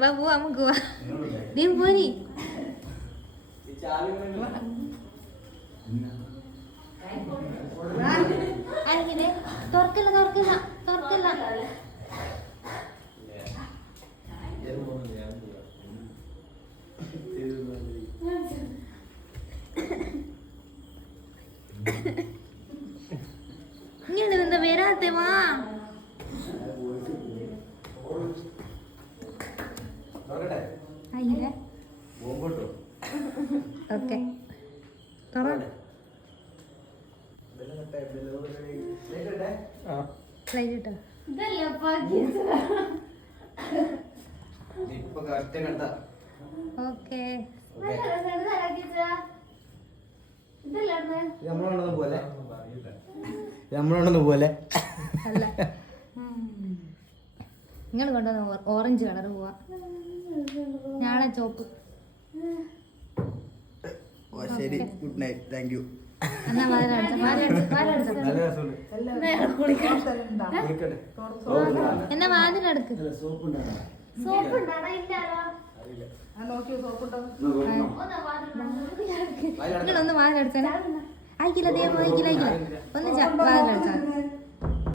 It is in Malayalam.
വാ പോവാ നമുക്ക് പോവാ ദീപ് പോരി അങ്ങനെ തുറക്കില്ല തുറക്കില്ല തുറക്കില്ല ഇങ്ങനെ എന്താ വരാത്തെ വാ ഓക്കെ നമ്മളൊന്നും പോലെ നിങ്ങൾ കൊണ്ടുവന്ന ഓറഞ്ച് കളർ പോവാ ഞാളെ ചോപ്പ് ശരി ഗുഡ് നൈറ്റ് താങ്ക് യു എന്നാ എന്നാ വാതിലടക്ക് നിങ്ങളൊന്ന് വാതിലടച്ചാൽ ആയിക്കില്ല ദൈവം ആയിക്കില്ല ഒന്ന് വാതിലടച്ചാൽ